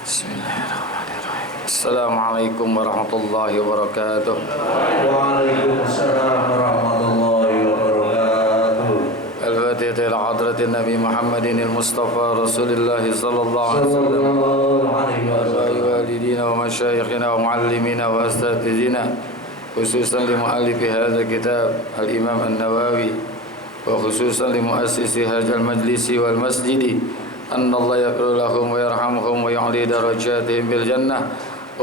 Bismillahirrahmanirrahim. Assalamualaikum warahmatullahi wabarakatuh. Waalaikumsalam warahmatullahi wabarakatuh. Al-Fatihah ila hadratin Nabi Muhammadin al-Mustafa Rasulullah sallallahu alaihi wasallam wa walidina wa masyayikhina wa muallimina wa asatidina, khususan li muallifi hadha kitab al-Imam An-Nawawi wa khususan li muassisi hadzal majlisi wal masjidi. أن الله يغفر لهم ويرحمهم ويعلي درجاتهم بالجنة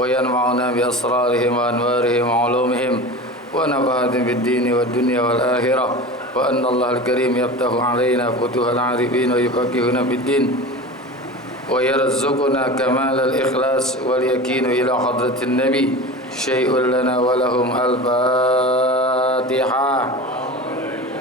وينفعنا بأسرارهم وأنوارهم وعلومهم ونفعهم بالدين والدنيا والآخرة، وأن الله الكريم يفتح علينا فتوح العارفين ويفقهنا بالدين ويرزقنا كمال الإخلاص واليقين إلى حضرة النبي شيء لنا ولهم. الفاتحة.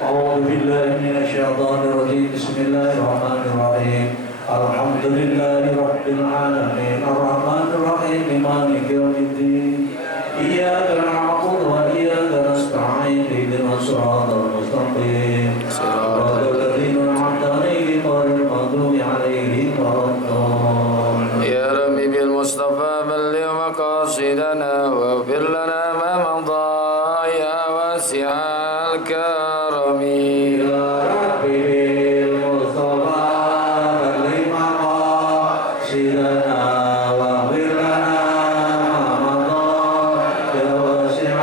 أعوذ بالله من الشيطان الرجيم. بسم الله الرحمن الرحيم. الحمد لله رب العالمين الرحمن الرحيم مالك يوم الدين إياك نعبد وإياك نستعين اهدنا الصراط المستقيم صراط الذين أنعمت عليهم غير المغضوب عليهم ولا الضالين. يا ربي بالمصطفى بلغ مقاصدنا واغفر لنا ما مضى يا واسع الكرم. يا ربي بالمصطفى بلغ مقاصدنا واغفر لنا ما مضى يا واسع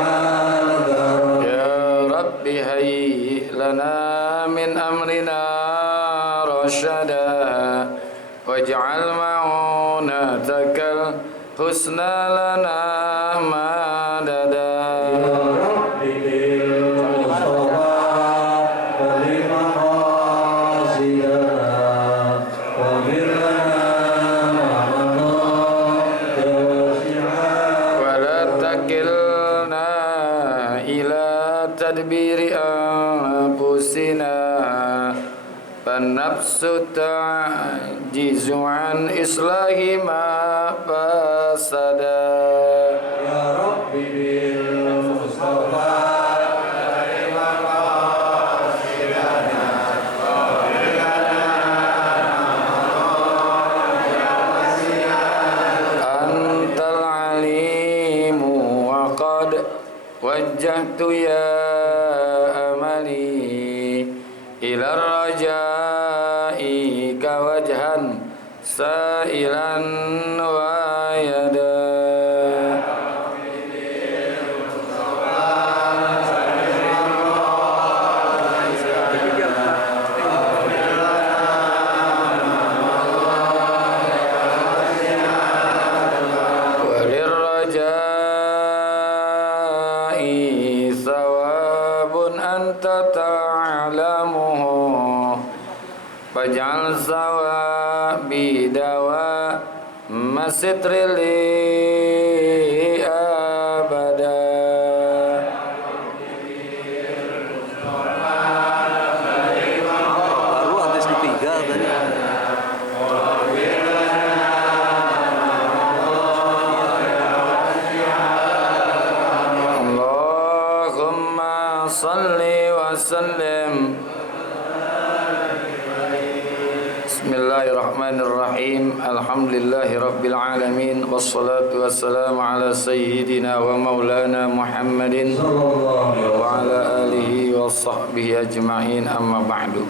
الكرم. يا رب هيئ لنا من أمرنا رشدا واجعل معونتك الحسنى لنا مددا. يا ربي بالمصطفى بلغ مقاصدنا واغفر لنا ما مضى يا واسع ولا تكلنا إلى تدبير أنفسنا فالنفس تعجز عن إصلاح ما فسدا. يا ربي بالمصطفى بلغ مقاصدنا واغفر لنا أنت العليم وقد وجهت يا أملي إلى الرجاء كوجها سائلا ويدا. وللرجاء ثواب أنت تعلمه فاجعل ثوابي دوام ستر لي أبدا. Baru habis ditinggal tadi. Allahumma salli wa sallim. Bismillahirrahmanirrahim. Alhamdulillahi rabbil alamin. Wassalatu wassalamu ala sayyidina wa maulana Muhammadin sallallahu wa ala alihi wa sahbihi ajma'in, amma ba'du.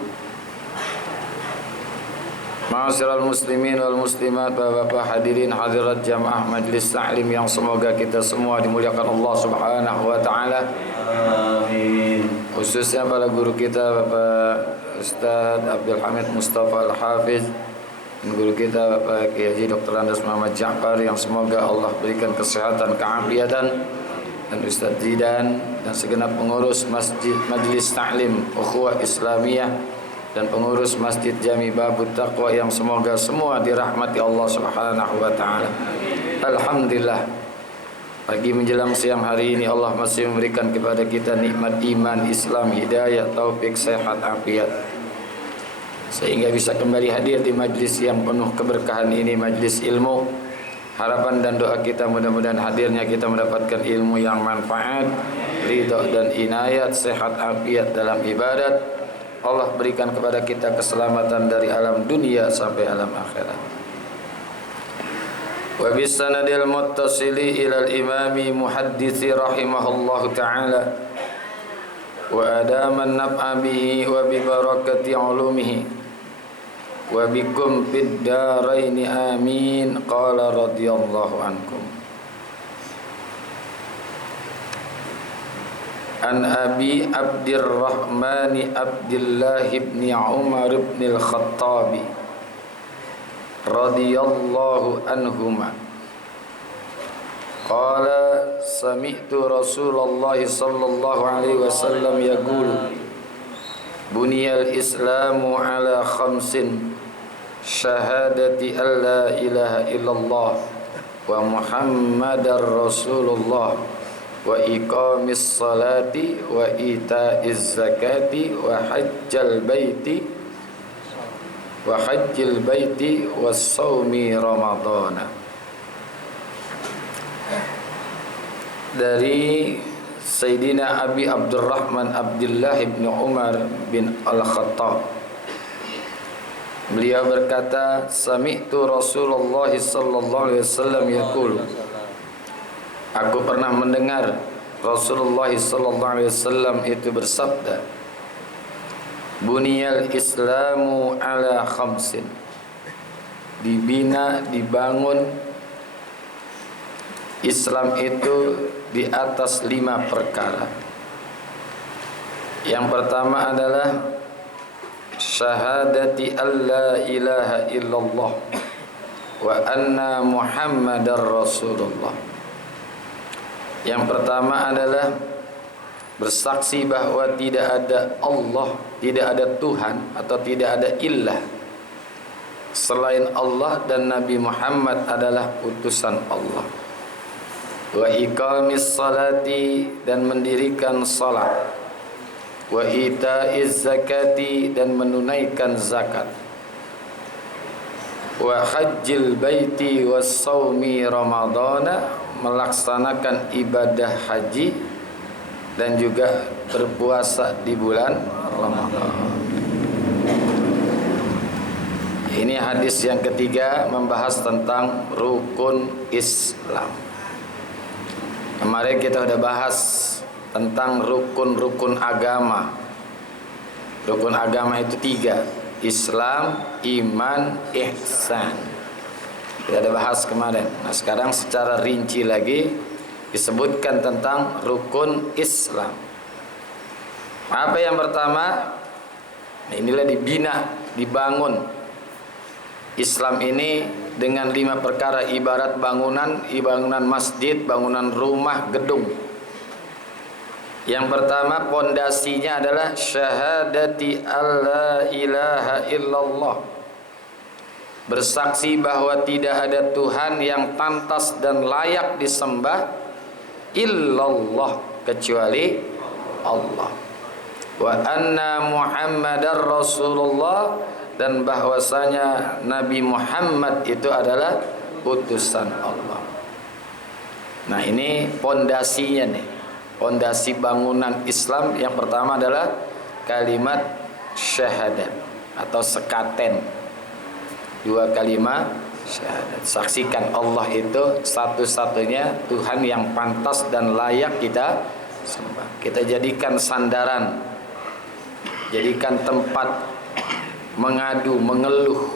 Ma'asyiral muslimin wal muslimat, bapak-bapak hadirin hadirat jamaah majlis ta'lim yang semoga kita semua dimuliakan Allah Subhanahu wa taala. Amin. Khususnya para guru kita Bapak Ustaz Abdul Hamid Mustafa Al-Hafiz dan guru kita Bapak Kiai Haji Dr. Andes Muhammad Ja'far, yang semoga Allah berikan kesehatan, keafiatan, dan Ustaz Zidan dan segenap pengurus Masjid Majlis Ta'lim Ukhuwah Islamiyah dan pengurus Masjid Jami Babut Taqwa, yang semoga semua dirahmati Allah Subhanahu wa taala. Alhamdulillah, pagi menjelang siang hari ini Allah masih memberikan kepada kita nikmat iman, Islam, hidayah, taufik, sehat, afiat, sehingga bisa kembali hadir di majlis yang penuh keberkahan ini, majlis ilmu. Harapan dan doa kita mudah-mudahan hadirnya kita mendapatkan ilmu yang manfaat, ridha dan inayat, sehat, afiat dalam ibadat. Allah berikan kepada kita keselamatan dari alam dunia sampai alam akhirat. wa bisanadil muttasili ilal imami muhaddisi rahimahullahu ta'ala wa adaman naf'a bihi wa bi barakati ulumihi wa bikum fid daraini amin. Qala radhiyallahu ankum. An Abi Abdurrahman Abdullah ibn Umar ibn al-Khattab radhiyallahu anhuma qala sami'tu Rasulullah sallallahu alaihi wasallam yaqulu buniyal islamu ala khamsin syahadati an la ilaha illallah wa muhammadar rasulullah wa iqamis salati wa ita'iz zakati wa hajjal baiti was saumi ramadhana. Dari Sayyidina Abi Abdurrahman Abdullah ibn Umar bin Al-Khattab, beliau berkata, sami'tu Rasulullah sallallahu alaihi wasallam yaqulu, aku pernah mendengar Rasulullah sallallahu alaihi wasallam itu bersabda, buniyal islamu ala khamsin, dibina, dibangun Islam itu di atas 5 perkara. Yang pertama adalah syahadati alla ilaha illallah wa anna muhammadar rasulullah. Yang pertama adalah bersaksi bahwa tidak ada Allah, tidak ada Tuhan atau tidak ada ilah selain Allah dan Nabi Muhammad adalah utusan Allah. Wa iqamis salati, dan mendirikan salat. Wa ita'iz zakati, dan menunaikan zakat. Wa hajjil baiti was saumi ramadhana, melaksanakan ibadah haji dan juga berpuasa di bulan Ramadan. Ini hadis yang ketiga membahas tentang rukun Islam. Kemarin kita sudah bahas tentang rukun-rukun agama. Rukun agama itu 3: Islam, iman, ihsan. Kita sudah bahas kemarin. Nah, sekarang secara rinci lagi disebutkan tentang rukun Islam. Apa yang pertama? Nah, inilah dibina, dibangun Islam ini dengan 5 perkara, ibarat bangunan masjid, bangunan rumah, gedung. Yang pertama, pondasinya adalah syahadati alla ilaha illallah, bersaksi bahwa tidak ada Tuhan yang pantas dan layak disembah illallah, kecuali Allah. Wa anna muhammadar rasulullah, dan bahwasanya Nabi Muhammad itu adalah utusan Allah. Nah, ini pondasinya nih. Pondasi bangunan Islam yang pertama adalah kalimat syahadat atau sekaten. 2 kalimat syahadat. Saksikan Allah itu satu-satunya Tuhan yang pantas dan layak kita sembah. Kita jadikan sandaran, jadikan tempat mengadu, mengeluh,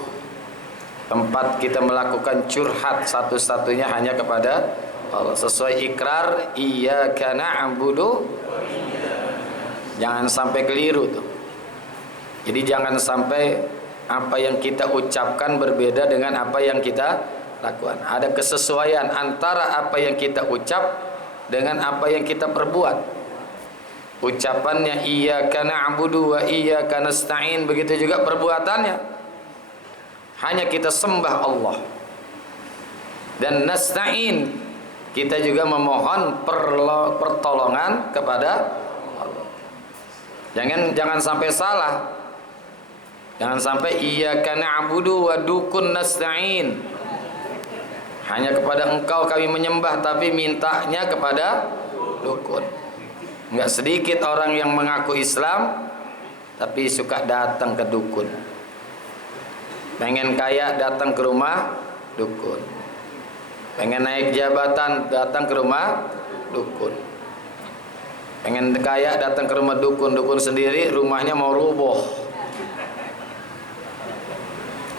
tempat kita melakukan curhat satu-satunya hanya kepada Allah. Sesuai ikrar, iyyaka na'budu. Jangan sampai keliru tuh. Jadi jangan sampai apa yang kita ucapkan berbeda dengan apa yang kita lakukan. Ada kesesuaian antara apa yang kita ucap dengan apa yang kita perbuat. Ucapannya iyyaka na'budu wa iyyaka nasta'in, begitu juga perbuatannya. Hanya kita sembah Allah. Dan nasta'in, kita juga memohon pertolongan kepada Allah. Jangan sampai salah. Jangan sampai iyyaka na'budu wa dukun nasta'in. Hanya kepada Engkau kami menyembah, tapi mintanya kepada dukun. Enggak sedikit orang yang mengaku Islam tapi suka datang ke dukun. Pengen kaya datang ke rumah dukun. Pengen naik jabatan, datang ke rumah dukun. Pengen kaya, datang ke rumah dukun. Dukun sendiri rumahnya mau rubuh.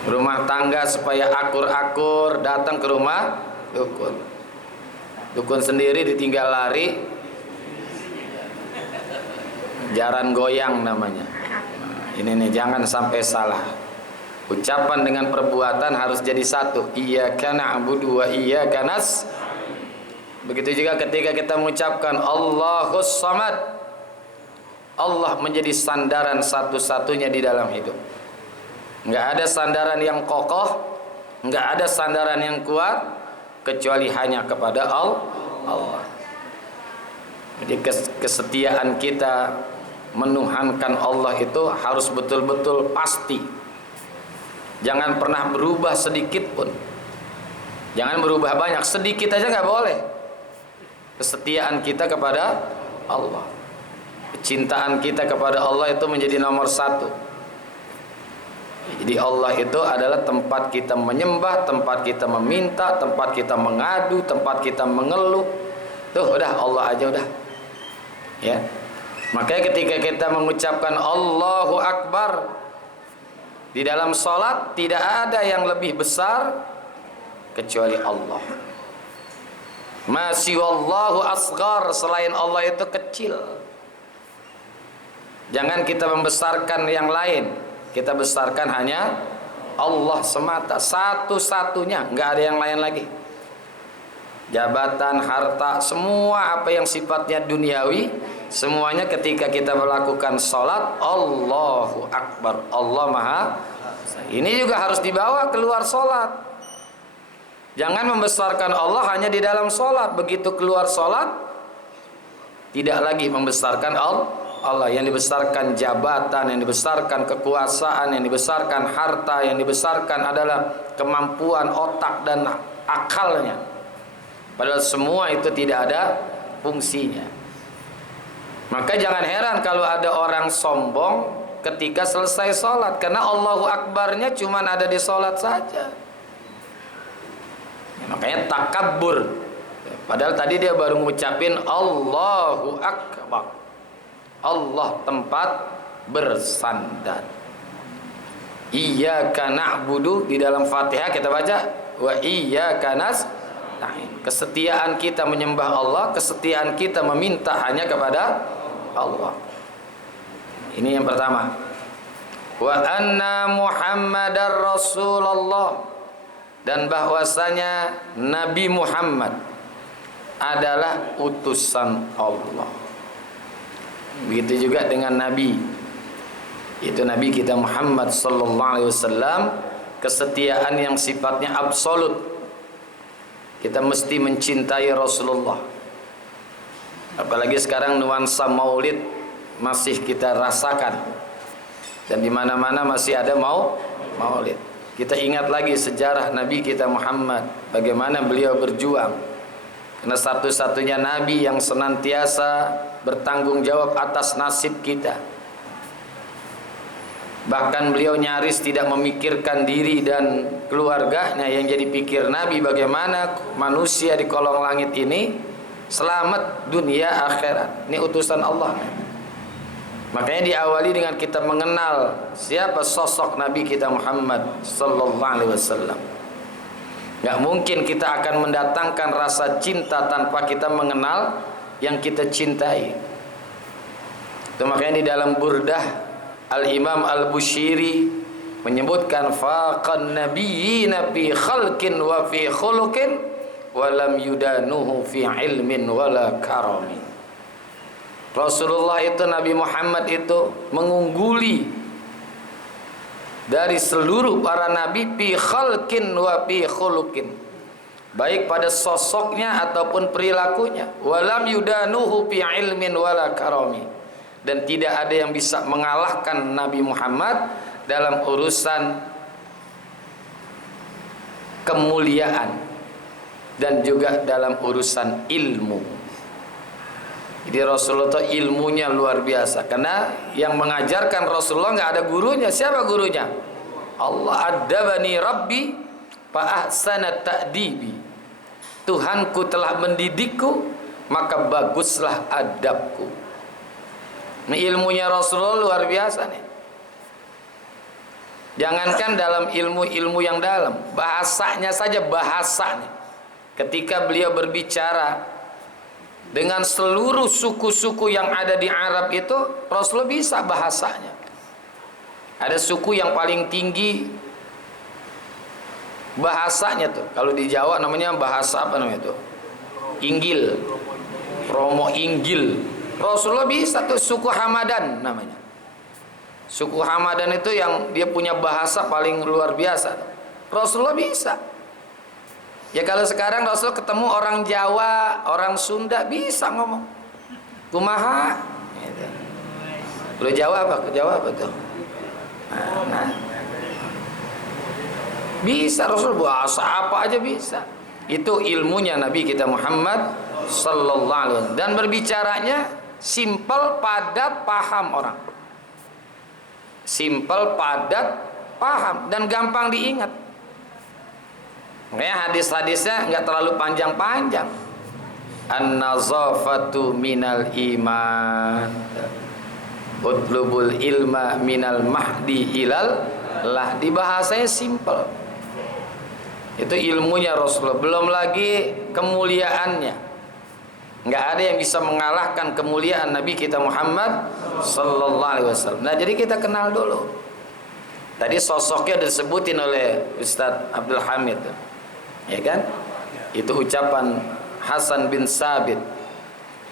Rumah tangga supaya akur-akur, datang ke rumah dukun. Dukun sendiri ditinggal lari, jaran goyang namanya. Ini nih, jangan sampai salah. Ucapan dengan perbuatan harus jadi satu. Iyyaka na'budu wa iyyaka nasta'in. Begitu juga ketika kita mengucapkan Allahus Samad. Allah menjadi sandaran satu-satunya di dalam hidup. Enggak ada sandaran yang kokoh, enggak ada sandaran yang kuat kecuali hanya kepada Allah. Jadi kesetiaan kita menuhankan Allah itu harus betul-betul pasti. Jangan pernah berubah sedikit pun. Jangan berubah banyak, sedikit aja nggak boleh. Kesetiaan kita kepada Allah, kecintaan kita kepada Allah itu menjadi nomor satu. Jadi Allah itu adalah tempat kita menyembah, tempat kita meminta, tempat kita mengadu, tempat kita mengeluh. Tuh udah Allah aja udah. Ya. Makanya ketika kita mengucapkan Allahu Akbar di dalam sholat, tidak ada yang lebih besar kecuali Allah. Masih wallahu asghar, selain Allah itu kecil. Jangan kita membesarkan yang lain, kita besarkan hanya Allah semata, satu-satunya, nggak ada yang lain lagi. Jabatan, harta, semua apa yang sifatnya duniawi, semuanya ketika kita melakukan sholat, Allahu Akbar, Allah Maha. Ini juga harus dibawa keluar sholat. Jangan membesarkan Allah hanya di dalam sholat. Begitu keluar sholat, tidak lagi membesarkan Allah. Yang dibesarkan jabatan, yang dibesarkan kekuasaan, yang dibesarkan harta, yang dibesarkan adalah kemampuan otak dan akalnya. Padahal semua itu tidak ada fungsinya. Maka jangan heran kalau ada orang sombong ketika selesai sholat, karena Allahu Akbarnya cuma ada di sholat saja. Makanya takabbur. Padahal tadi dia baru ngucapin Allahu Akbar. Allah tempat bersandar. Iyyaka na'budu, di dalam Fatihah kita baca wa iyyaka nasta'in. Kesetiaan kita menyembah Allah, kesetiaan kita meminta hanya kepada Allah. Ini yang pertama. Wa anna Muhammadar Rasulullah, dan bahwasanya Nabi Muhammad adalah utusan Allah. Begitu juga dengan Nabi, itu Nabi kita Muhammad sallallahu alaihi wasallam, kesetiaan yang sifatnya absolut. Kita mesti mencintai Rasulullah. Apalagi sekarang nuansa Maulid masih kita rasakan, dan di mana-mana masih ada Maulid. Kita ingat lagi sejarah Nabi kita Muhammad, bagaimana beliau berjuang. Karena satu-satunya Nabi yang senantiasa bertanggung jawab atas nasib kita. Bahkan beliau nyaris tidak memikirkan diri dan keluarganya. Yang jadi pikir Nabi bagaimana manusia di kolong langit ini selamat dunia akhirat. Ini utusan Allah. Makanya diawali dengan kita mengenal siapa sosok Nabi kita Muhammad sallallahu alaihi wasallam. Gak mungkin kita akan mendatangkan rasa cinta tanpa kita mengenal yang kita cintai. Itu makanya di dalam Burdah Al-Imam Al-Bushiri menyebutkan faqan nabiyina fi khalqin wa fi khuluqin wa lam yudanuhu fi ilmin wala karami. Rasulullah itu, Nabi Muhammad itu mengungguli dari seluruh para nabi fi khalqin wa fi khuluqin, baik pada sosoknya ataupun perilakunya. Walam yudanuhu fi ilmin wala karami, dan tidak ada yang bisa mengalahkan Nabi Muhammad dalam urusan kemuliaan dan juga dalam urusan ilmu. Jadi Rasulullah itu ilmunya luar biasa, karena yang mengajarkan Rasulullah nggak ada gurunya. Siapa gurunya? Allah. Adabani Rabbi fa ahsana ta'dibi. Tuhanku telah mendidikku, maka baguslah adabku. Ini ilmunya Rasulullah luar biasa nih. Jangankan dalam ilmu-ilmu yang dalam, bahasanya saja bahasanya. Ketika beliau berbicara dengan seluruh suku-suku yang ada di Arab itu, Rasulullah bisa bahasanya. Ada suku yang paling tinggi bahasanya tuh. Kalau di Jawa namanya bahasa apa namanya tuh? Inggil. Romo Inggil. Rasulullah bisa tuh suku Hamadan namanya. Suku Hamadan itu yang dia punya bahasa paling luar biasa. Rasulullah bisa. Ya kalau sekarang Rasul ketemu orang Jawa, orang Sunda bisa ngomong. Kumaha? Gitu. Lu Jawa apa? Jawa apa tuh? Nah. Bisa Rasul bahasa apa aja bisa. Itu ilmunya Nabi kita Muhammad sallallahu alaihi wasallam. Dan berbicaranya simpel, padat, paham orang. Simpel, padat, paham dan gampang diingat. Makanya hadis-hadisnya nggak terlalu panjang-panjang. An-nazafatu minal iman. Utlubul ilma minal mahdi ilal lahdi. Bahasanya simpel. Itu ilmunya Rasulullah. Belum lagi kemuliaannya. Nggak ada yang bisa mengalahkan kemuliaan Nabi kita Muhammad sallallahu alaihi wasallam. Nah, jadi kita kenal dulu. Tadi sosoknya disebutin oleh Ustadz Abdul Hamid. Ya kan? Itu ucapan Hasan bin Sabit.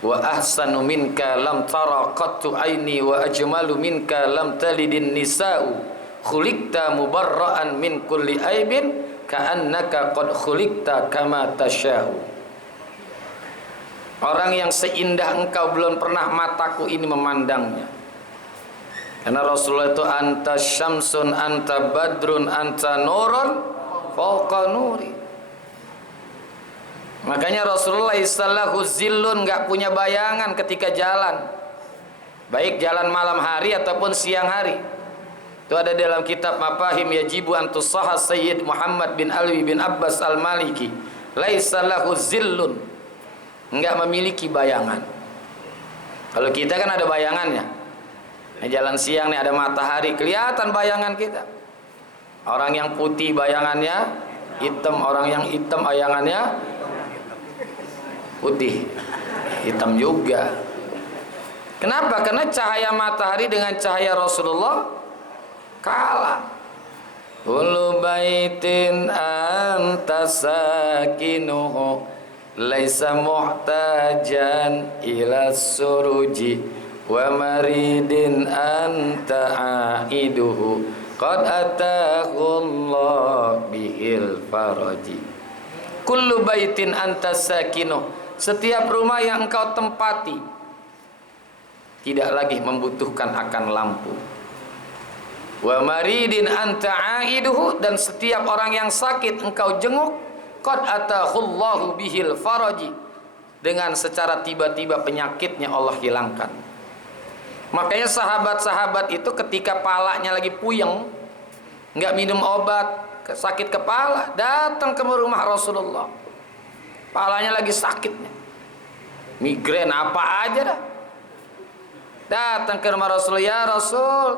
Wa ahsanu minka lam tara qattu aini wa ajmalu minka lam talidin nisa'u. Khuliqta mubarra'an min kulli aibin ka'annaka qad khuliqta kama tasya'u. Orang yang seindah engkau belum pernah mataku ini memandangnya. Karena Rasulullah itu anta syamsun, anta badrun, anta nurun fauqa nuri. Makanya Rasulullah sallallahu zillun, enggak punya bayangan ketika jalan. Baik jalan malam hari ataupun siang hari. Itu ada dalam kitab Mafahim Yajibu an Tusahha Sayyid Muhammad bin Alwi bin Abbas Al-Maliki. Laisa lahu zillun. Enggak memiliki bayangan. Kalau kita kan ada bayangannya. Nah, jalan siang nih ada matahari, kelihatan bayangan kita. Orang yang putih bayangannya hitam, orang yang hitam bayangannya putih, hitam juga. Kenapa? Karena cahaya matahari dengan cahaya Rasulullah kalah. Kullu baitin anta sakinuhu laisa muhtajan ila suruji wa maridin anta aiduhu qad atahullah bihil faraji. Kullu baitin anta sakinuh, setiap rumah yang engkau tempati tidak lagi membutuhkan akan lampu. Wa maridin anta aiduhu, dan setiap orang yang sakit engkau jenguk, qad atahullahu bihil faraji, dengan secara tiba-tiba penyakitnya Allah hilangkan. Makanya sahabat-sahabat itu ketika palanya lagi puyeng, nggak minum obat, sakit kepala, datang ke rumah Rasulullah. Palanya lagi sakitnya, migrain apa aja dah. Datang ke rumah Rasulullah, ya Rasul,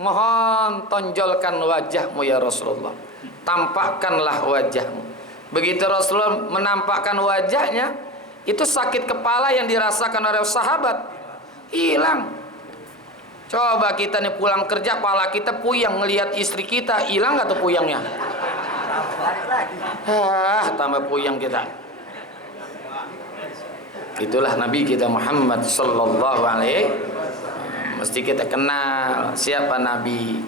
mohon tonjolkan wajahmu ya Rasulullah, tampakkanlah wajahmu. Begitu Rasulullah menampakkan wajahnya, itu sakit kepala yang dirasakan oleh sahabat hilang. Coba kita nih pulang kerja, kepala kita puyeng, ngelihat istri kita, hilang nggak tuh puyengnya? Tambah puyeng kita. Itulah Nabi kita Muhammad sallallahu alaihi. Mesti kita kenal siapa Nabi,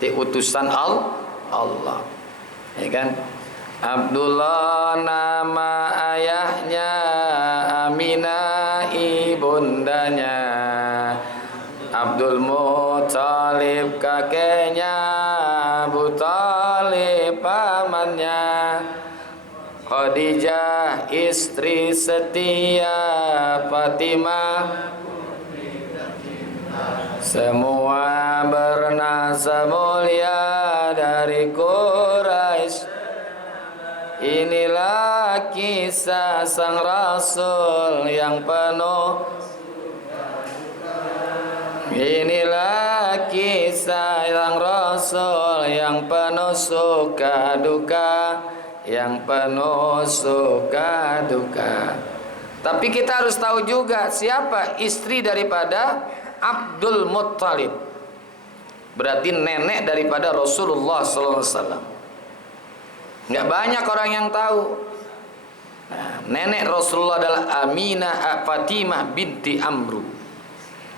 utusan Allah, ya kan? Abdullah nama ayahnya, Aminah ibundanya, Abdul Muttalib kakeknya, Abu Talib pamannya, Khadijah istri setia, Fatimah semua bernasab mulia dari Quraisy. Inilah kisah sang Rasul yang penuh. Inilah kisah sang Rasul yang penuh suka duka, yang penuh suka duka. Tapi kita harus tahu juga siapa istri daripada Abdul Muttalib. Berarti nenek daripada Rasulullah SAW. Nggak banyak orang yang tahu. Nah, nenek Rasulullah adalah Aminah Fatimah binti Amru.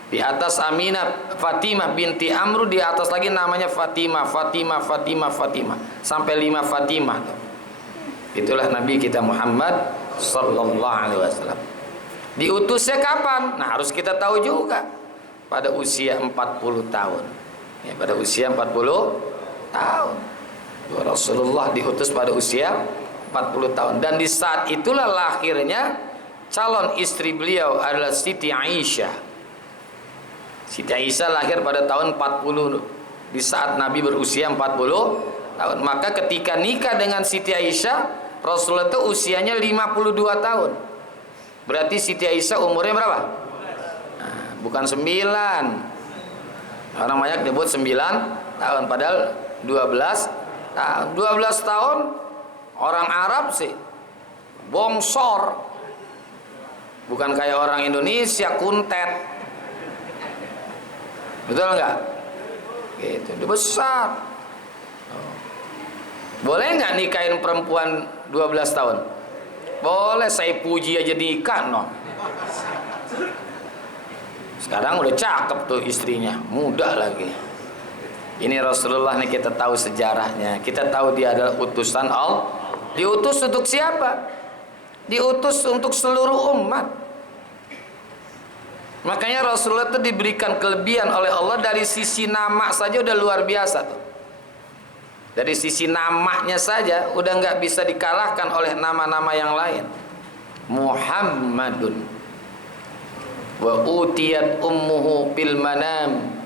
Di atas Aminah Fatimah binti Amru, di atas lagi namanya Fatimah, Fatimah, Fatimah, Fatimah, sampai 5 Fatimah. Itulah Nabi kita Muhammad sallallahu alaihi wasallam. Diutusnya kapan? Nah, harus kita tahu juga. Pada usia 40 tahun. Ya, pada usia 40 tahun. Rasulullah diutus pada usia 40 tahun. Dan di saat itulah lahirnya calon istri beliau adalah Siti Aisyah. Siti Aisyah lahir pada tahun 40, di saat Nabi berusia 40 tahun. Maka ketika nikah dengan Siti Aisyah, Rasulullah itu usianya 52 tahun. Berarti Siti Aisyah umurnya berapa? Nah, bukan 9. Orang banyak nyebut 9 tahun, padahal 12 tahun. 12 tahun orang Arab sih bongsor. Bukan kayak orang Indonesia kuntet. Betul enggak? Gitu, dia besar. Boleh nggak nikahin perempuan 12 tahun? Boleh, saya puji aja nikah no. Sekarang udah cakep tuh istrinya, muda lagi. Ini Rasulullah nih, kita tahu sejarahnya. Kita tahu dia adalah utusan Allah. Diutus untuk siapa? Diutus untuk seluruh umat. Makanya Rasulullah itu diberikan kelebihan oleh Allah dari sisi nama saja udah luar biasa tuh. Dari sisi namanya saja udah nggak bisa dikalahkan oleh nama-nama yang lain. Muhammadun wa utiyat ummuhu bil manam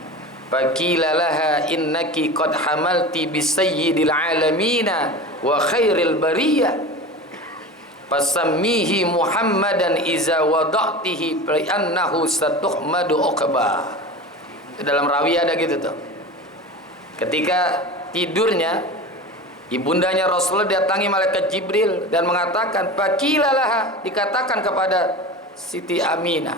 faqila laha innaki qad hamalti bi sayyidil alamina wa khairil bariyah fasammihi Muhammadan iza wada'tihi li annahu satuhmadu uqba. Dalam rawi ada gitu tuh. Ketika tidurnya, ibundanya Rasulullah datangi malaikat Jibril dan mengatakan, "Faqilalah," dikatakan kepada Siti Aminah,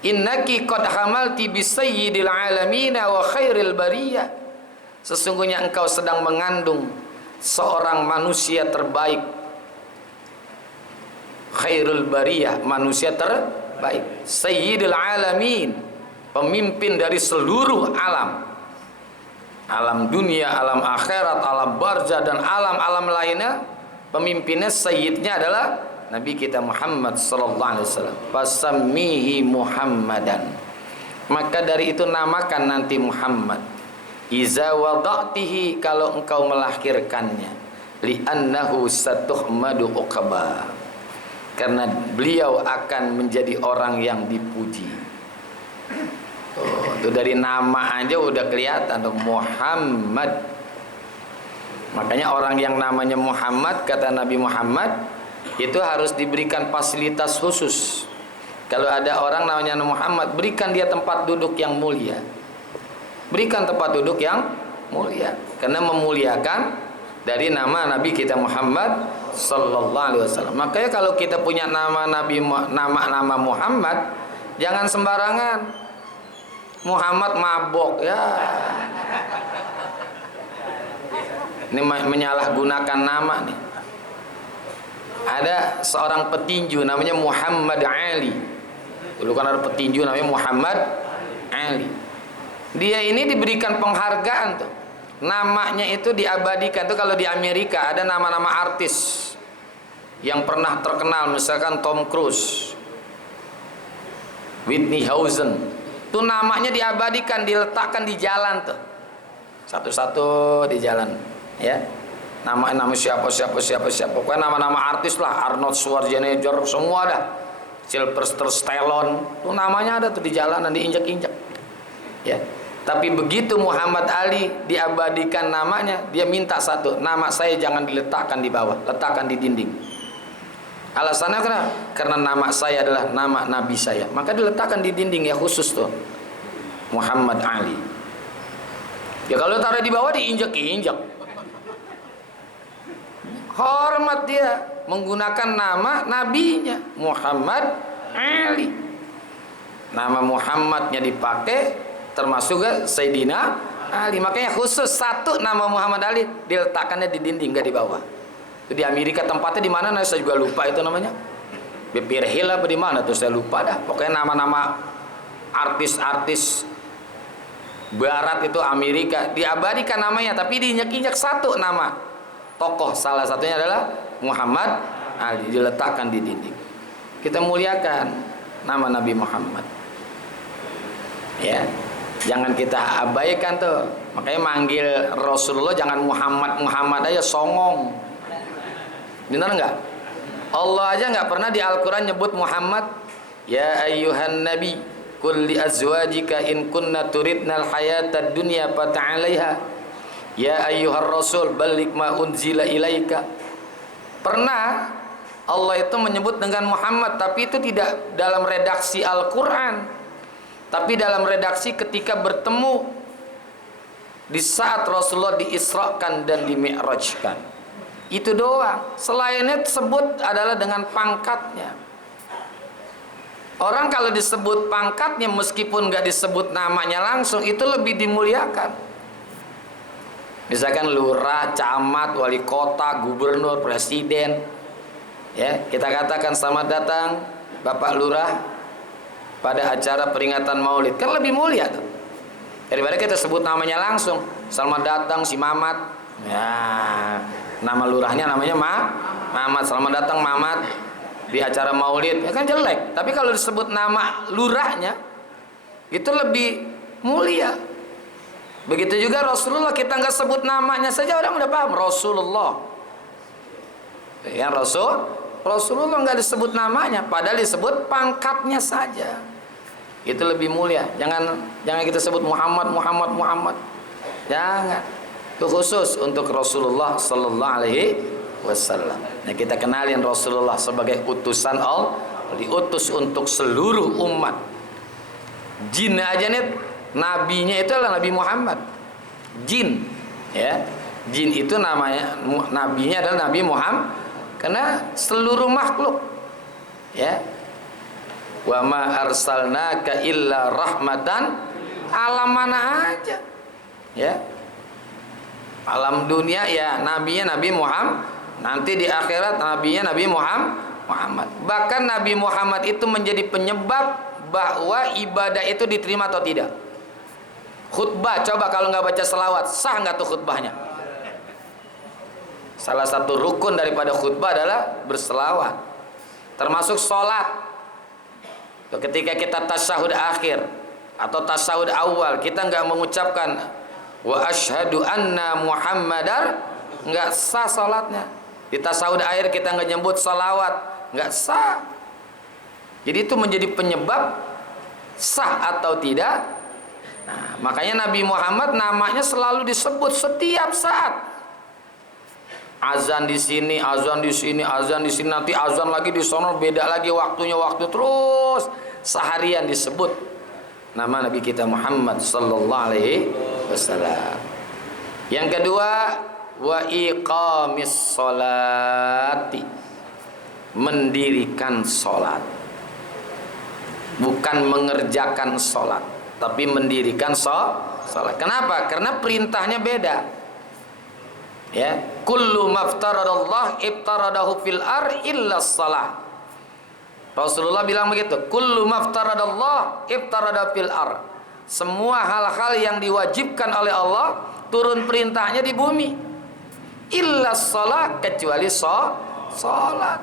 "Innaki qad hamalti bi sayyidil alamin wa khairil bariyah." Sesungguhnya engkau sedang mengandung seorang manusia terbaik. Khairul bariyah, manusia terbaik. Sayyidil alamin, pemimpin dari seluruh alam. Alam dunia, alam akhirat, alam barzah dan alam-alam lainnya, pemimpinnya, sayyidnya adalah Nabi kita Muhammad sallallahu alaihi wasallam. Fasammihi Muhammadan. Maka dari itu namakan nanti Muhammad. Iza wada'tihi, kalau engkau melahirkannya. Li'annahu satuhmadu uqba. Karena beliau akan menjadi orang yang dipuji. Itu dari nama aja udah kelihatan tuh, Muhammad. Makanya orang yang namanya Muhammad, kata Nabi Muhammad, itu harus diberikan fasilitas khusus. Kalau ada orang namanya Muhammad, berikan dia tempat duduk yang mulia. Berikan tempat duduk yang mulia, karena memuliakan dari nama Nabi kita Muhammad sallallahu alaihi wasallam. Makanya kalau kita punya nama Nabi, nama Muhammad, jangan sembarangan. Muhammad mabok ya. Ini menyalahgunakan nama nih. Ada seorang petinju namanya Muhammad Ali. Dulu kan ada petinju namanya Muhammad Ali. Dia ini diberikan penghargaan tuh. Namanya itu diabadikan tuh. Kalau di Amerika ada nama-nama artis yang pernah terkenal, misalkan Tom Cruise, Whitney Houston. Tuh namanya diabadikan, diletakkan di jalan tuh. Satu-satu di jalan, ya. Nama siapa. Pokoknya nama-nama artis lah, Arnold Schwarzenegger, semua ada. Sylvester Stallone, tuh namanya ada tuh di jalanan, diinjak-injak. Ya. Tapi begitu Muhammad Ali diabadikan namanya, dia minta satu, nama saya jangan diletakkan di bawah, letakkan di dinding. Alasannya kenapa? Karena nama saya adalah nama Nabi saya, maka diletakkan di dinding ya khusus tuh, Muhammad Ali. Ya kalau taruh di bawah diinjak-injak. Hormat dia menggunakan nama nabinya Muhammad Ali. Nama Muhammadnya dipakai, termasuk Sayyidina Ali. Makanya khusus satu nama Muhammad Ali diletakkannya di dinding, gak di bawah. Itu di Amerika tempatnya di mana? Saya juga lupa itu namanya. Beverly Hills apa di mana tuh saya lupa dah. Pokoknya nama-nama artis-artis Barat itu Amerika diabadikan namanya, tapi diinjak-injak satu nama tokoh, salah satunya adalah Muhammad Ali, diletakkan di dinding. Kita muliakan nama Nabi Muhammad. Ya, jangan kita abaikan tuh. Makanya manggil Rasulullah jangan Muhammad aja, songong. Benar nggak? Allah aja nggak pernah di Al-Quran nyebut Muhammad. Ya ayyuhan nabi qul li azwajika in kunna turidnal hayatad dunya fata'alaiha. Ya ayyuhar rasul balligh ma unzila ilaika. Pernah Allah itu menyebut dengan Muhammad, tapi itu tidak dalam redaksi Al-Quran, tapi dalam redaksi ketika bertemu di saat Rasulullah diisrakan dan dimi'rajkan. Itu doang. Selainnya sebut adalah dengan pangkatnya. Orang kalau disebut pangkatnya meskipun gak disebut namanya langsung, itu lebih dimuliakan. Misalkan lurah, camat, wali kota, gubernur, presiden. Ya, kita katakan selamat datang Bapak Lurah pada acara peringatan Maulid. Kan lebih mulia tuh. Daripada kita sebut namanya langsung. Selamat datang si Mamat. Ya, nama lurahnya namanya Mamat. Selamat datang Mamat di acara Maulid. Ya kan jelek. Tapi kalau disebut nama lurahnya itu lebih mulia. Begitu juga Rasulullah, kita nggak sebut namanya saja orang udah paham Rasulullah. Ya Rasulullah nggak disebut namanya, padahal disebut pangkatnya saja. Itu lebih mulia. Jangan kita sebut Muhammad. Jangan. Itu khusus untuk Rasulullah Sallallahu Alaihi Wasallam. Nah, kita kenalin Rasulullah sebagai utusan Allah, diutus untuk seluruh umat. Jin aja nih. Nabinya itu adalah Nabi Muhammad. Jin, ya, jin itu namanya, nabinya adalah Nabi Muhammad, karena seluruh makhluk, ya. Wa ma arsalnaka illa rahmatan, alam mana aja, ya. Alam dunia ya nabinya Nabi Muhammad, nanti di akhirat nabinya Nabi Muhammad. Bahkan Nabi Muhammad itu menjadi penyebab bahwa ibadah itu diterima atau tidak. Khutbah, coba kalau nggak baca selawat, sah nggak tuh khutbahnya? Salah satu rukun daripada khutbah adalah berselawat. Termasuk sholat. Ketika kita tasyahud akhir atau tasyahud awal, kita nggak mengucapkan wa asyhadu anna Muhammadar, nggak sah sholatnya. Di tasyahud akhir kita nggak nyebut selawat, nggak sah. Jadi itu menjadi penyebab sah atau tidak. Nah, makanya Nabi Muhammad namanya selalu disebut setiap saat. Azan di sini, azan di sini, azan di sini, nanti azan lagi di sono, beda lagi waktunya, waktu terus seharian disebut nama Nabi kita Muhammad Sallallahu Alaihi Wasallam. Yang kedua, wa iqamis sholati, mendirikan sholat, bukan mengerjakan sholat, tapi mendirikan sholat. Kenapa? Karena perintahnya beda. Ya, kullu maftaradallah ibtaradahu fil ar illa shalah. Rasulullah bilang begitu, kullu maftaradallah ibtarada fil ar. Semua hal-hal yang diwajibkan oleh Allah turun perintahnya di bumi. Illa shalah, kecuali sholat.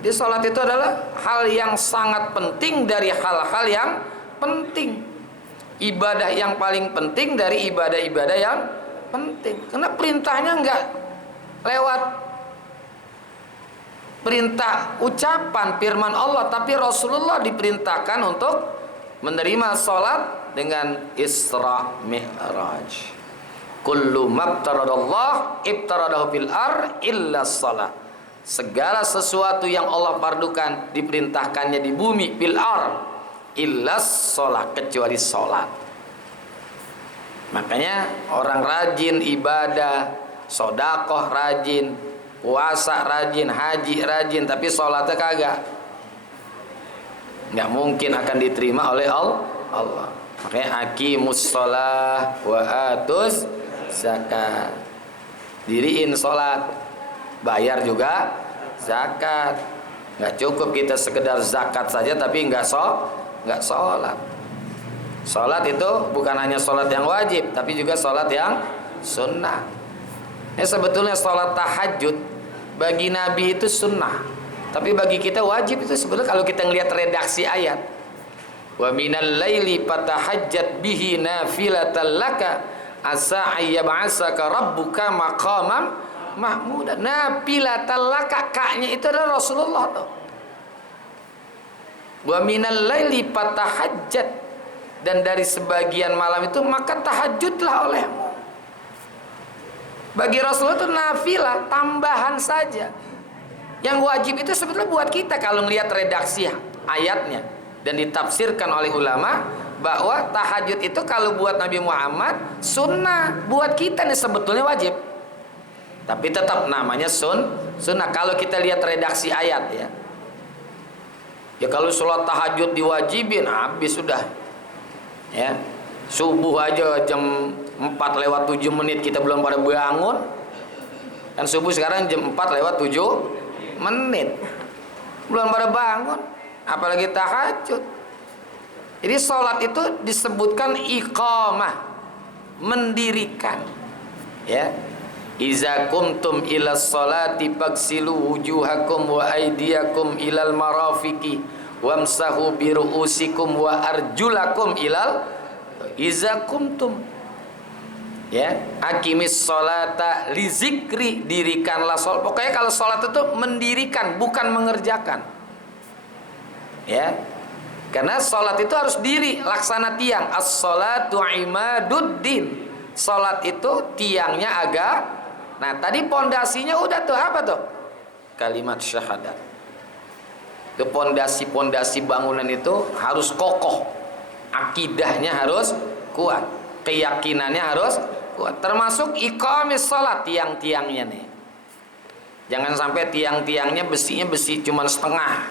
Jadi sholat itu adalah hal yang sangat penting dari hal-hal yang penting. Ibadah yang paling penting dari ibadah-ibadah yang penting. Karena perintahnya enggak lewat perintah ucapan firman Allah, tapi Rasulullah diperintahkan untuk menerima sholat dengan Isra Mi'raj. Kullu mabtaradallah ibtaradahu fil illa salat. Segala sesuatu yang Allah fardukan diperintahkannya di bumi fil illa salat, kecuali salat. Makanya orang rajin ibadah, sedekah rajin, puasa rajin, haji rajin, tapi salatnya kagak, nggak mungkin akan diterima oleh Allah. Makanya aqimus shalah wa atuz zakat. Diriin sholat, bayar juga zakat. Nggak cukup kita sekedar zakat saja tapi nggak sholat. Sholat itu bukan hanya sholat yang wajib, tapi juga sholat yang sunnah. Ini sebetulnya sholat tahajud bagi Nabi itu sunnah, tapi bagi kita wajib. Itu sebetulnya kalau kita ngelihat redaksi ayat, wa minal laili fatahajjat bihi nafilatan laka asa ayyab'asaka rabbuka maqaman mahmuda. Nafilatan laka, kaknya itu adalah Rasulullah tuh. Wa minal laili fatahajjat, dan dari sebagian malam itu maka tahajudlah olehmu. Bagi Rasulullah itu nafilah, tambahan saja. Yang wajib itu sebetulnya buat kita kalau melihat redaksi ayatnya dan ditafsirkan oleh ulama bahwa tahajud itu kalau buat Nabi Muhammad sunnah, buat kita nih sebetulnya wajib. Tapi tetap namanya sunnah kalau kita lihat redaksi ayat ya. Ya kalau sholat tahajud diwajibin habis sudah. Ya. Subuh aja jam 4:07 kita belum pada bangun. Kan subuh sekarang jam 4:07 belum pada bangun, apalagi tahajud. Jadi sholat itu disebutkan iqamah, mendirikan. Ya, iza kumtum ila sholati faghsilu wujuhakum wa aydiyakum ilal marafiqi wamsahu bi ru'usikum wa arjulakum ilal iza kumtum. Ya, aqimis sholata li zikri, dirikanlah sholat. Pokoknya kalau sholat itu mendirikan, bukan mengerjakan. Ya, karena sholat itu harus diri, laksana tiang. As-sholatu imaduddin. Sholat itu tiangnya agak. Nah tadi pondasinya udah tuh, apa tuh? Kalimat syahadat. Itu pondasi bangunan itu harus kokoh, akidahnya harus kuat, keyakinannya harus kuat. Termasuk iqamis sholat, tiang-tiangnya nih. Jangan sampai tiang-tiangnya besinya besi cuman setengah,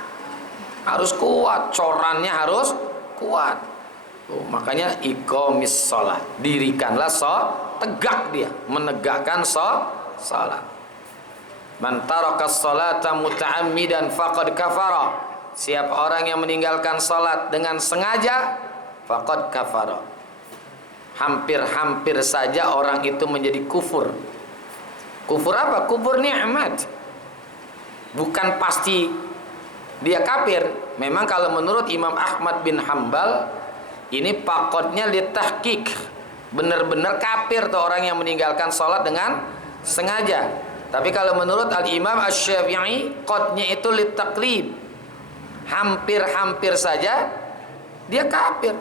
harus kuat, corannya harus kuat. Makanya iqamis sholat, dirikanlah sholat, tegak dia, menegakkan sholat. Man tarakas sholata muta'ammidan faqad kafara. Siapa orang yang meninggalkan sholat dengan sengaja, faqad kafara. Hampir-hampir saja orang itu menjadi kufur. Kufur apa? Kufur nikmat. Bukan pasti dia kafir. Memang kalau menurut Imam Ahmad bin Hambal, ini pakotnya litahqiq, benar-benar kafir tuh orang yang meninggalkan sholat dengan sengaja. Tapi kalau menurut Al-Imam Asy-Syafi'i, qadnya itu litaqlib, hampir-hampir saja dia kafir.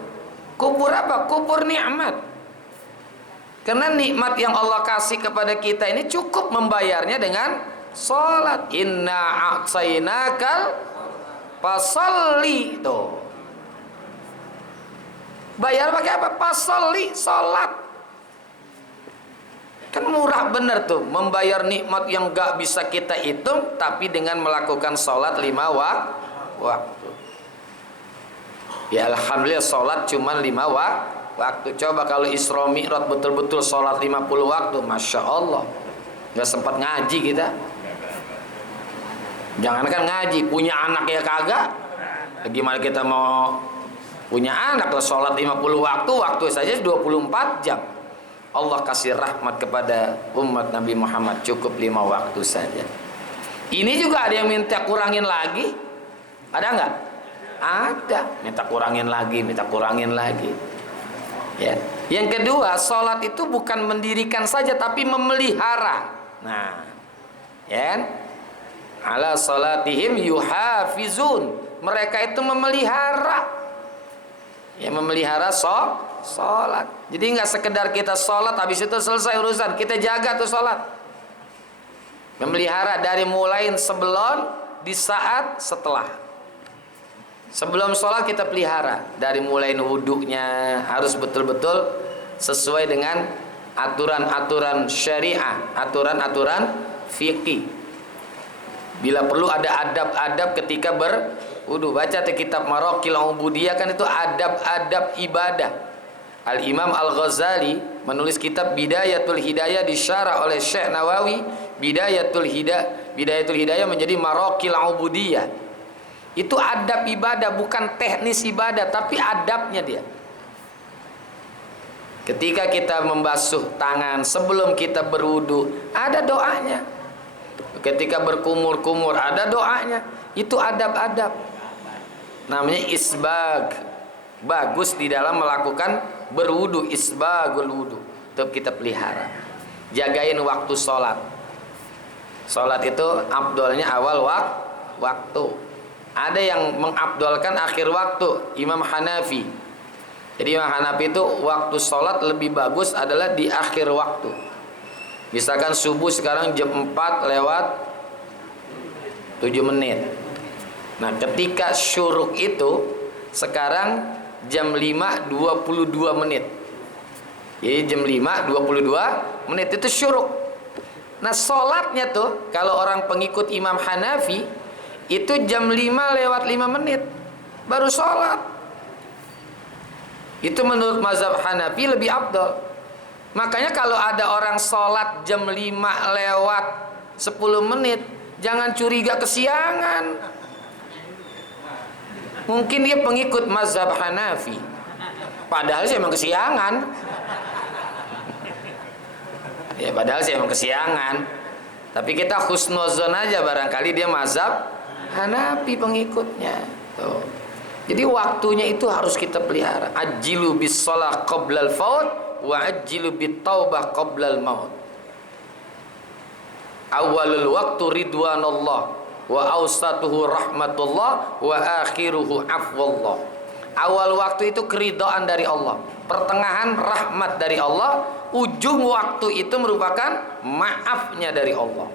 Kufur apa? Kufur nikmat. Karena nikmat yang Allah kasih kepada kita ini cukup membayarnya dengan sholat. Inna a'tainakal fasalli tuh. Bayar pakai apa? Fasalli, sholat. Kan murah bener tuh, membayar nikmat yang gak bisa kita hitung, tapi dengan melakukan sholat 5 waktu. Ya alhamdulillah sholat cuma 5 waktu. Coba kalau Isra Mi'raj betul-betul sholat 50 waktu, Masya Allah, gak sempat ngaji kita. Jangankan ngaji, punya anak ya kagak. Gimana kita mau punya anak lah, sholat 50 waktu saja 24 jam. Allah kasih rahmat kepada umat Nabi Muhammad, cukup 5 waktu saja. Ini juga ada yang minta kurangin lagi. Ada nggak? Ada. Minta kurangin lagi. Ya. Yang kedua, sholat itu bukan mendirikan saja, tapi memelihara. Nah, ya, ala sholatihim yuhafizun. Mereka itu memelihara. Ya, memelihara sholat. Jadi nggak sekedar kita sholat habis itu selesai urusan, kita jaga tuh sholat, memelihara dari mulai sebelum, di saat, setelah. Sebelum sholat kita pelihara, dari mulai wudhunya harus betul-betul sesuai dengan aturan-aturan syariah, aturan-aturan fikih. Bila perlu ada adab-adab ketika berwudu. Baca di kitab Maraqil Ubudiyah, kan itu adab-adab ibadah. Al-Imam Al-Ghazali menulis kitab Bidayatul Hidayah, disyarah oleh Syekh Nawawi. Bidayatul Hidayah menjadi Maraqil Ubudiyah. Itu adab ibadah, bukan teknis ibadah, tapi adabnya dia. Ketika kita membasuh tangan sebelum kita berwudu, ada doanya. Ketika berkumur-kumur, ada doanya. Itu adab-adab. Namanya isbag. Bagus di dalam melakukan berwudu, isbagul wudu. Tetap kita pelihara. Jagain waktu sholat. Sholat itu afdolnya awal waktu. Ada yang mengafdolkan akhir waktu, Imam Hanafi. Jadi Imam Hanafi itu waktu sholat lebih bagus adalah di akhir waktu. Misalkan subuh sekarang jam 4 lewat 7 menit. Nah, ketika syuruk itu sekarang jam 5:22 menit. Jadi jam 5:22 menit itu syuruk. Nah, sholatnya tuh kalau orang pengikut Imam Hanafi itu jam 5 lewat 5 menit baru sholat. Itu menurut mazhab Hanafi lebih afdal. Makanya kalau ada orang sholat jam 5 lewat 10 menit, jangan curiga kesiangan. Mungkin dia pengikut mazhab Hanafi, padahal sih emang kesiangan. Ya padahal sih emang kesiangan. Tapi kita husnuzon aja, barangkali dia mazhab Hanafi pengikutnya. Tuh. Jadi waktunya itu harus kita pelihara. Ajilu bis shalah qoblal faut wa ajilu bit taubah qoblal maut. Awalul waktu ridwanullah wa awsatuhu rahmatullah wa akhiruhu afwallah. Awal waktu itu keridhaan dari Allah, pertengahan rahmat dari Allah, ujung waktu itu merupakan maafnya dari Allah.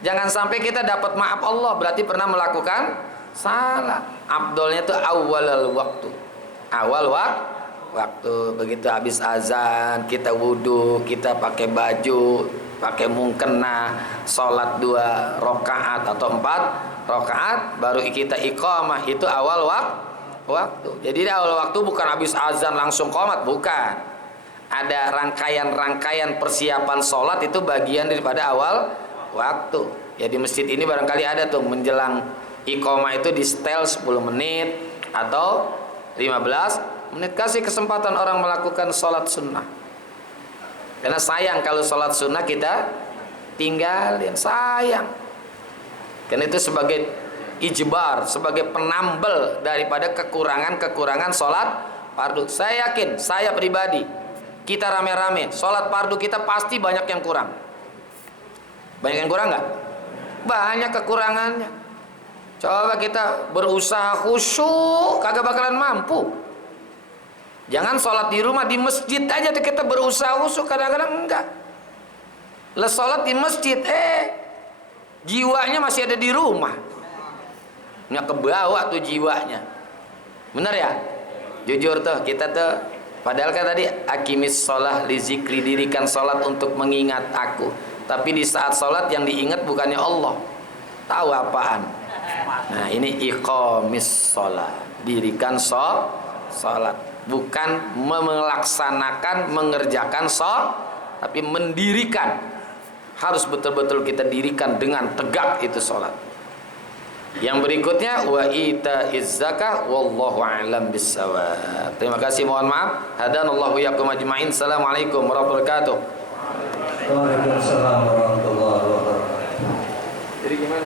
Jangan sampai kita dapat maaf Allah berarti pernah melakukan salah. Afdolnya itu awalul waktu, awal waktu. Begitu habis azan kita wudu, kita pakai baju, pakai mukena, sholat 2 rakaat atau 4 rakaat, baru kita iqamah. Itu awal waktu. Jadi awal waktu bukan habis azan langsung qomat, bukan. Ada rangkaian-rangkaian persiapan sholat, itu bagian daripada awal waktu. Ya di masjid ini barangkali ada tuh menjelang iqamah itu di setel 10 menit atau 15 menit. Kasih kesempatan orang melakukan sholat sunnah. Karena sayang kalau sholat sunnah kita tinggalin, sayang. Karena itu sebagai ijbar, sebagai penambal daripada kekurangan sholat fardu. Saya yakin, saya pribadi, kita rame-rame sholat fardu kita pasti banyak yang kurang. Banyak yang kurang nggak? Banyak kekurangannya. Coba kita berusaha khusyuk, kagak bakalan mampu. Jangan sholat di rumah, di masjid aja tuh kita berusaha khusyuk, kadang-kadang enggak. Lah sholat di masjid, jiwanya masih ada di rumah. Nggak kebawa tuh jiwanya. Bener ya? Jujur tuh, kita tuh padahal kan tadi akimis sholah li zikri, dirikan sholat untuk mengingat aku. Tapi di saat sholat yang diingat bukannya Allah. Tahu apaan? Nah ini iqamis sholat, dirikan sholat, bukan melaksanakan, mengerjakan sholat, tapi mendirikan. Harus betul-betul kita dirikan dengan tegak itu sholat. Yang berikutnya wa itaiz zakah wallahu a'lam bissawab. Terima kasih, mohon maaf. Hadanallahu iyyakum ajma'in. Assalamualaikum warahmatullahi wabarakatuh. Waalaikumsalam warahmatullahi wabarakatuh. Jadi gimana?